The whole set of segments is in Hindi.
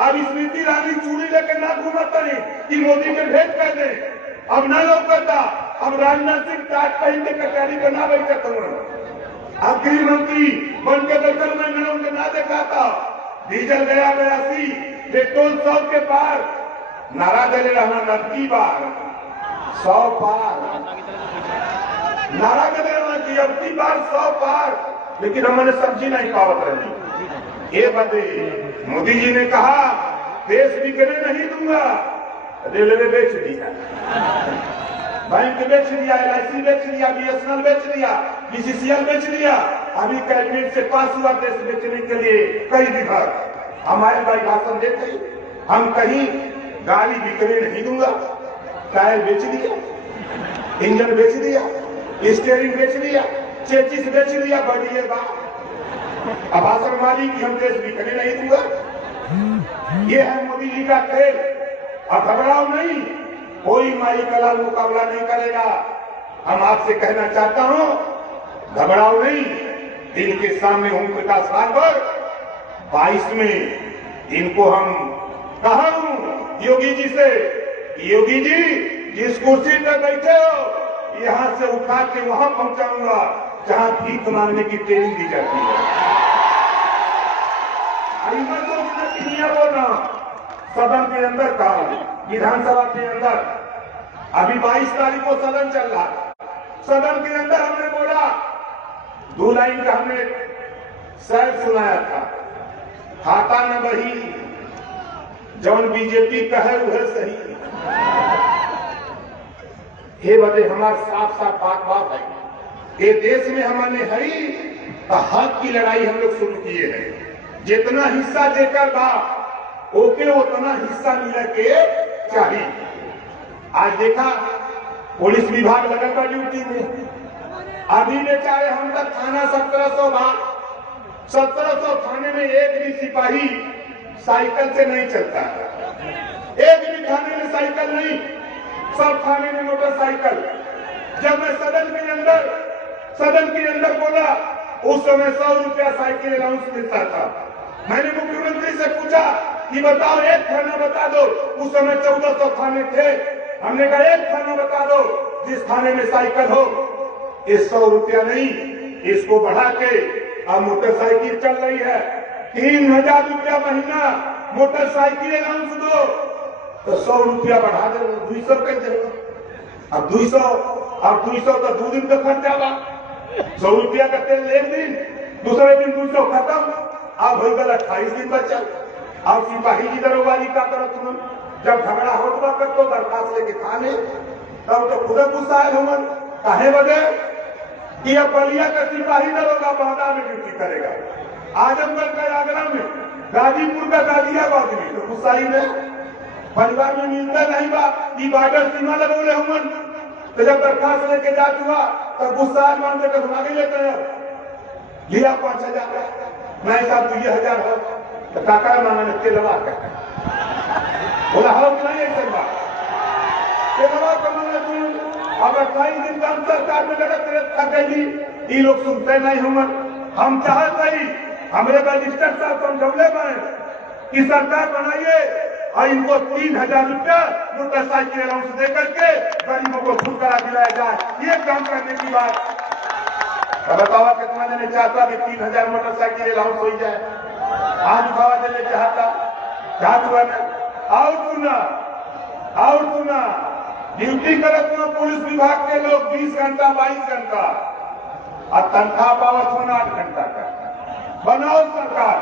अब स्मृति ईरानी चूड़ी लेके ना घूमत नहीं कि मोदी के भेंट कर दे। अब ना लोग करता, अब राजनाथ सिंह टाट पहन के कचहरी पर ना बैठत हूँ। अब गृह मंत्री बन के बैठल में मैंने उनके ना देखा था। डीजल गया 82, पेट्रोल 100 के पार, नारा दे रहना 90 बार 100 पार, नारा दे रहना कि अब की बार 100 पार, लेकिन हमने समझी नहीं पावत रही। ये बदे मोदी जी ने कहा देश बिकने नहीं दूंगा, रेलवे बेच दिया, बैंक बेच दिया, LIC बेच दिया, BSNL बेच दिया, BCCL बेच दिया। अभी कैबिनेट से पास हुआ देश बेचने के लिए कई विभाग। हमारे भाई भाषण देते हम कहीं गाड़ी बिकने नहीं दूंगा, टायर बेच दिया, इंजन बेच दिया, स्टीयरिंग बेच दिया, चेचिस बेच दिया, बढ़िए बात। अब भाषण मारी कि हम देश बिकने नहीं दूंगा। ये है मोदी जी का खेल। अब घबराओ नहीं, कोई माई कला मुकाबला नहीं करेगा। हम आपसे कहना चाहता हूं, घबराओ नहीं। इनके सामने ओम प्रकाश राजभर 22 में इनको हम कहा हूं योगी जी से, योगी जी जिस कुर्सी पर बैठे हो यहां से उठा के वहां पहुंचाऊंगा जहां भीख मांगने की ट्रेनिंग दी जाती है। बोलना सदन के अंदर था, विधानसभा के अंदर अभी 22 तारीख को सदन चल रहा है। सदन के अंदर हमने बोला 2 लाइन का हमने शायद सुनाया था, खाता न बही जौन बीजेपी कहे वह सही। हे बदे हमार साफ साफ बात है, ये देश में हमने हरी हक की लड़ाई हम लोग शुरू किए हैं। जितना हिस्सा जेकर बा ओके उतना हिस्सा मिले के चाहिए। आज देखा पुलिस विभाग लगा था ड्यूटी में, अभी बेचारे हम तक थाना 1700 बार 1700 थाने में एक भी सिपाही साइकिल से नहीं चलता है, एक भी थाने में साइकिल नहीं, सब थाने में मोटरसाइकिल। जब मैं सदन के अंदर बोला उस समय 100 रुपया साइकिल अलाउंस मिलता था। मैंने मुख्यमंत्री से पूछा कि बताओ एक थाना बता दो, उस समय 1400 थाने थे। हमने कहा एक थाना बता दो जिस थाने में साइकिल हो। ये 100 रुपया नहीं, इसको बढ़ा के अब मोटरसाइकिल चल रही है 3000 रुपया महीना मोटरसाइकिल अलाउंस दो, तो 100 रुपया बढ़ा दो 200 कर दो। अब 200 तो 2 दिन का खर्चा बा, 100 रुपया का तेल एक दिन, दूसरे दिन 200 खत्म। अब हो गया 28 दिन बचा। अब सिपाही की दरोगारी का तरफ सुन, जब झगड़ा होता कर तो दरखास्त लेके थाने, तब तो खुद गुस्सा है हमन काहे बदे कि अब बलिया का सिपाही दरोगा बांदा में ड्यूटी करेगा, आजमगढ़ का आगरा में, गाजीपुर का गाजियाबाद में, तो गुस्सा ही नहीं परिवार में मिलता नहीं बा कि बॉर्डर सीमा लगोले हमन। तो जब दरखास्त लेके जा चुका तो गुस्सा मान लेकर सुना लेते हैं, लिया 5000, मैं साहब 2000 हो तो काका मांगने तेलवा कहते बोला हो कि नहीं ऐसा बात तेलवा कमाने तू। अब 28 दिन काम सरकार में लड़त थकेगी, ये लोग सुनते नहीं हम चाहते ही हमारे रजिस्टर साहब समझौले में कि सरकार बनाइए और इनको 3000 रुपया मोटरसाइकिल अलाउंस दे करके गरीबों को छुटकारा दिलाया जाए। ये काम करने की बात बतावा कितना देने चाहता कि 3000 मोटरसाइकिल अलाउंस हो जाए। आज भावा देने चाहता हुआ और सुना ड्यूटी करत हुआ पुलिस विभाग के लोग 20 घंटा 22 घंटा और तनख्वाह पावत होना 8 घंटा का। बनाओ सरकार,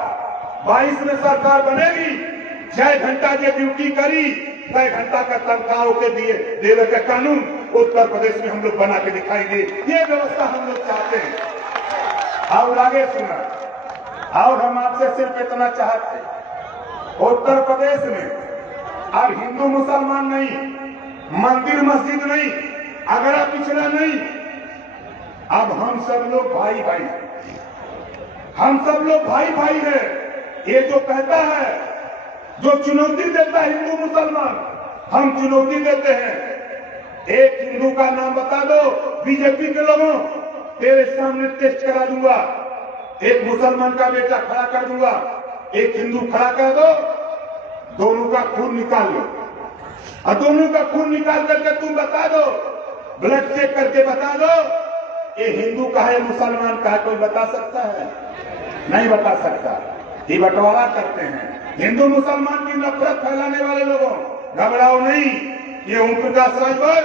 22 में सरकार बनेगी, 6 घंटा जो ड्यूटी करी 6 घंटा का तनख्वाह के दिए देने का कानून उत्तर प्रदेश में हम लोग बना के दिखाएंगे। ये व्यवस्था हम लोग चाहते हैं। और आगे सुना, और हम आपसे सिर्फ इतना चाहते हैं, उत्तर प्रदेश में अब हिंदू मुसलमान नहीं, मंदिर मस्जिद नहीं, अगड़ा पिछड़ा नहीं, अब हम सब लोग भाई भाई हैं। हम सब लोग भाई भाई हैं। ये जो कहता है, जो चुनौती देता है हिंदू मुसलमान, हम चुनौती देते हैं। एक हिंदू का नाम बता दो बीजेपी के लोगों, तेरे सामने टेस्ट करा दूंगा। एक मुसलमान का बेटा खड़ा कर दूंगा, एक हिंदू खड़ा कर दो, का खून निकाल लो और दोनों का खून निकाल करके तुम बता दो, ब्लड चेक करके बता दो ये हिंदू का है मुसलमान का है, कोई बता सकता है? नहीं बता सकता। ये बंटवारा करते हैं हिंदू मुसलमान की नफरत फैलाने वाले लोगों। घबराओ नहीं, ये ओम प्रकाश राजभर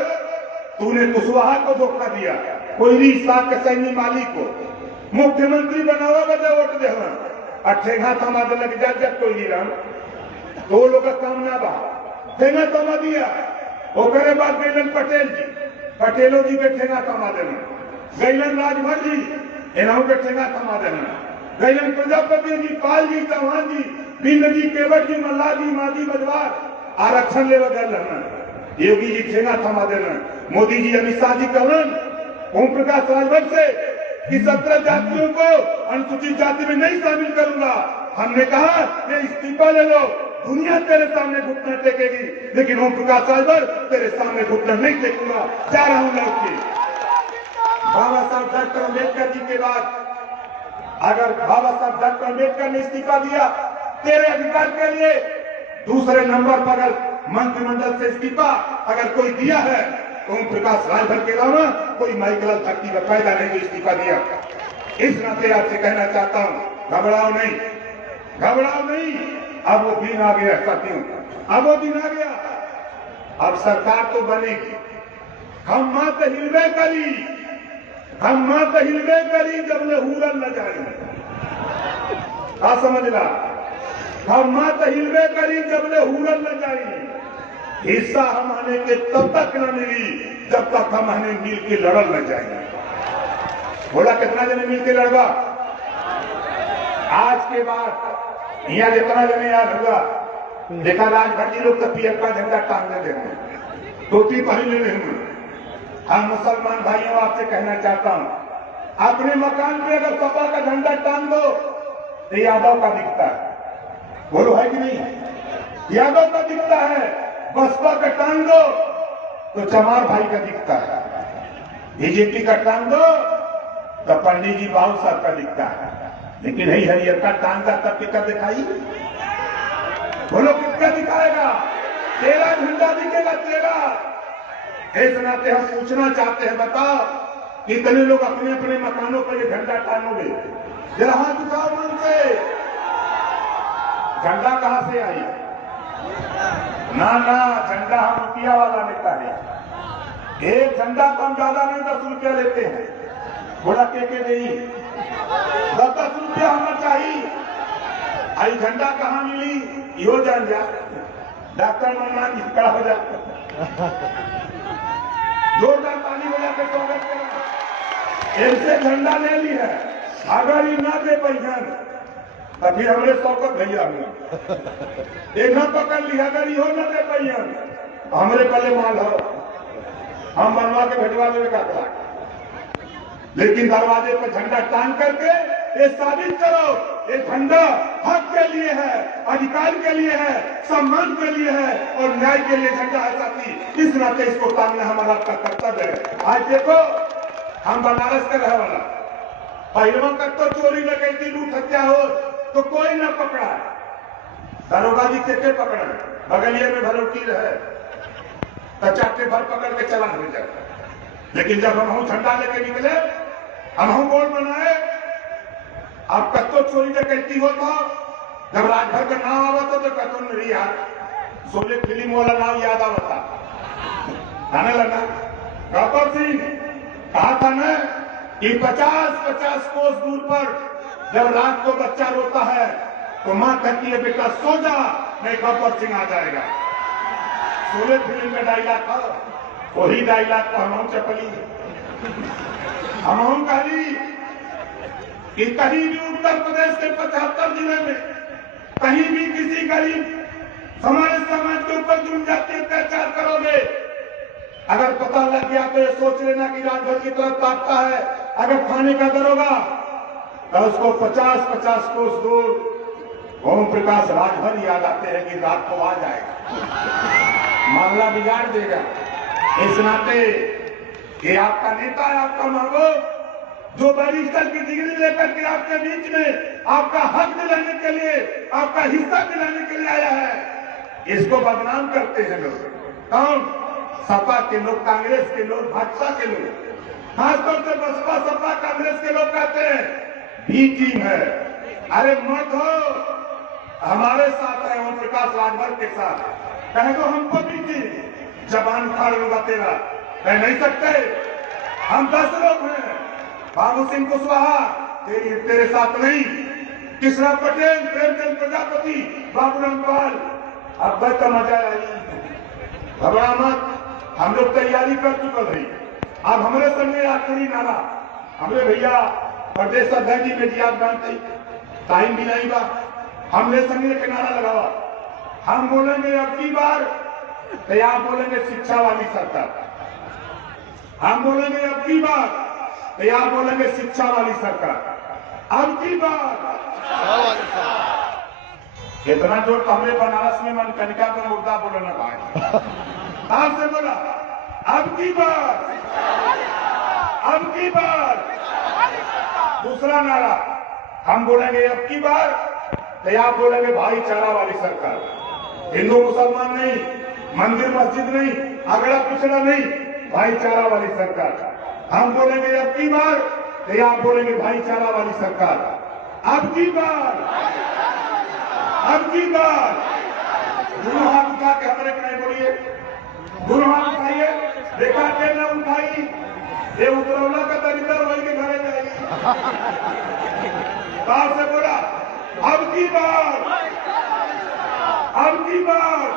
तूने कुशवाहा को धोखा दिया, कोयरी साग के सैनी माली को मुख्यमंत्री बनावा बदे वोट दे ठेगा थमा दे लग जब कोयरी राम तो लोग का काम ना बा ठेगा थमा दिया। ओकरे बाद गैलन पटेल जी, पटेलो जी के ठेगा थमा देना, गैलन राजभर जी इन्हों के ठेगा थमा देना, गैलन प्रजापति जी, पाल जी, चौहान जी, बिंद जी, केवट जी, मल्ला जी, माजी मजवार आरक्षण ले गल योगी जी ठेगा थमा देना। मोदी जी अमित शाह जी कहन ओम प्रकाश राजभर से कि 17 जातियों को अनुसूचित जाति में नहीं शामिल करूंगा। हमने कहा ये इस्तीफा ले लो, दुनिया तेरे सामने घुटना टेकेगी, लेकिन ओम प्रकाश राजभर तेरे सामने घुटना नहीं टेकूंगा। जा रहा हूं लौट के। बाबा साहब डॉक्टर अम्बेडकर जी के बाद अगर बाबा साहब डॉक्टर अम्बेडकर ने इस्तीफा दिया तेरे अधिकार के लिए, दूसरे नंबर पर अगर मंत्रिमंडल से इस्तीफा अगर कोई दिया है तो ओम प्रकाश राजभर के अलावा कोई माइकल धरती में पैदा नहीं इस्तीफा दिया। इस नाते आपसे कहना चाहता हूं, घबराओ नहीं, घबराओ नहीं। अब वो दिन आ गया साथियों, अब वो दिन आ गया। अब सरकार तो बनेगी, हम मात हिलवे करी, हम मात हिलवे करी जब ले हुरल न जाए। क्या समझ ला? हम मात हिलवे करी जब ले हुरल न जाए। हिस्सा हमारे के तब तक न मिली जब तक हम हमें मिल के लड़ल न जाए। बोला कितना जने मिल के लड़वा? आज के बाद यहाँ जितना जने याद हुआ देखा राजभर जी लोग तो पीएफ का झंडा टांगने देते, टोपी पहन ले। हम मुसलमान भाइयों आपसे कहना चाहता हूं, अपने मकान पे अगर सपा का झंडा टांग दो तो यादव का दिखता है, बोलो है कि नहीं? यादव का दिखता है। बसपा का टांग दो तो चमार भाई का दिखता है, बीजेपी का टांग दो तो पंडित जी बाबू साहब का दिखता है, लेकिन ही हरियर का टांग का तब कितना दिखाई? बोलो कितना दिखाएगा? तेरा झंडा दिखेगा तेरा। इस नाते हम पूछना चाहते हैं, बताओ कितने लोग अपने अपने मकानों पर ये झंडा टांगोगे? जरा हाथ उठाओ मन से। झंडा कहां से आई? ना ना, झंडा हम रुपया वाला नेता है। एक झंडा तो हम ज्यादा नहीं 10 रुपया लेते हैं, थोड़ा के नहीं 10 रुपया हमें चाहिए। आई झंडा कहाँ मिली यो जान जा। डॉक्टर मनमान जी खड़ा हो जाता, जोरदार ताली बजा के स्वागत करा। ऐसे झंडा ले ली है, अगर ये ना दे पैसा तभी हमरे शौकत भैया हुआ एक न पकड़ लिया, अगर यो न दे पैसा हमरे पहले माल हो, हम बनवा के भेजवा देवे का करा। लेकिन दरवाजे पर झंडा टांग करके ये साबित करो ये झंडा हक के लिए है, अधिकार के लिए है, सम्मान के लिए है और न्याय के लिए झंडा है साथी। इस नाते इसको टांगना हमारा आपका कर्तव्य है। आज देखो हम बनारस का रहने वाला, पहलवान तक तो चोरी डकैती लूट हत्या हो तो कोई न पकड़ा, दरोगा जी के पकड़ा, बगलिया में भरोटी रहे तो चाटे भर पकड़ के चला हो जाए। लेकिन जब हम झंडा लेके निकले, हम बोल बनाए, अब कत्तो चोरी डकैती होता, जब राजभर का नाम आवता तो कत्तो नहीं याद, सोले फिल्म वाला नाम याद आवता, आने लगा। गब्बर सिंह कहा था न कि 50-50 कोस दूर पर जब रात को बच्चा रोता है तो मां कहती है बेटा सो जा, नहीं गब्बर सिंह आ जाएगा। सोले फिल्म का डायलॉग था, वही डायलॉग को हम चपली हम कही कि कहीं भी उत्तर प्रदेश के 75 जिले में कहीं भी किसी गरीब हमारे समाज के ऊपर जुड़ जाती अत्याचार करोगे, अगर पता लग गया तो ये सोच लेना कि राजभर की तरफ ताकता है, अगर खाने का दरोगा तो उसको 50-50 कोस दूर ओम प्रकाश राजभर याद आते हैं कि रात को आ जाएगा, मामला बिगाड़ देगा। इस नाते ये आपका नेता है, आपका महबूब, जो बैरिस्टर की डिग्री लेकर के आपके बीच में आपका हक दिलाने के लिए, आपका हिस्सा दिलाने के लिए आया है, इसको बदनाम करते हैं लोग। कौन? सपा के लोग, कांग्रेस के लोग, भाजपा के लोग, खासतौर से बसपा सपा कांग्रेस के लोग कहते हैं बी टीम है। अरे मत हो, हमारे साथ है ओम प्रकाश राजभर के साथ, कहे तो हमको बी टीम। जबान फाड़ लूंगा तेरा, कह नहीं सकते। हम 10 लोग हैं, बाबू सिंह कुशवाहा तेरे साथ नहीं, किशोर पटेल, प्रेमचंद प्रजापति, बाबू रामपाल। अब तो मजा आई, घबरा मत, हम लोग तैयारी कर चुकल है। अब हमारे संगे आखिरी नारा हमारे भैया प्रदेश अध्यक्ष जी में याद जानते टाइम भी नहीं बा, हमने संगे एक नारा लगावा। हम बोलेंगे अब की बार, तो आप बोलेंगे शिक्षा वाली सरकार। हम बोलेंगे अब की बार, तो आप बोलेंगे शिक्षा वाली सरकार। अब की बार इतना जोर तो हमने बनारस में मनकनिका का मुर्दा बोलना पाए। आप से बोला अब की बार, अब की बार। दूसरा नारा हम बोलेंगे अब की बार, तो आप बोलेंगे भाईचारा वाली सरकार। हिंदू मुसलमान नहीं, मंदिर मस्जिद नहीं, अगड़ा पिछड़ा नहीं, भाईचारा वाली सरकार। हम बोलेंगे अब की बार, तो आप बोलेंगे भाईचारा वाली सरकार। अब की बार, अब की बार। दोनों हाथ उठा के हमारे नहीं बोलिए, दोनों हाथ उठाइए। देखा के न उठाई, ये उतरौला का दरिद्र वही के घरे जाएगी। बाप से बोला अब की बार, अब की बार।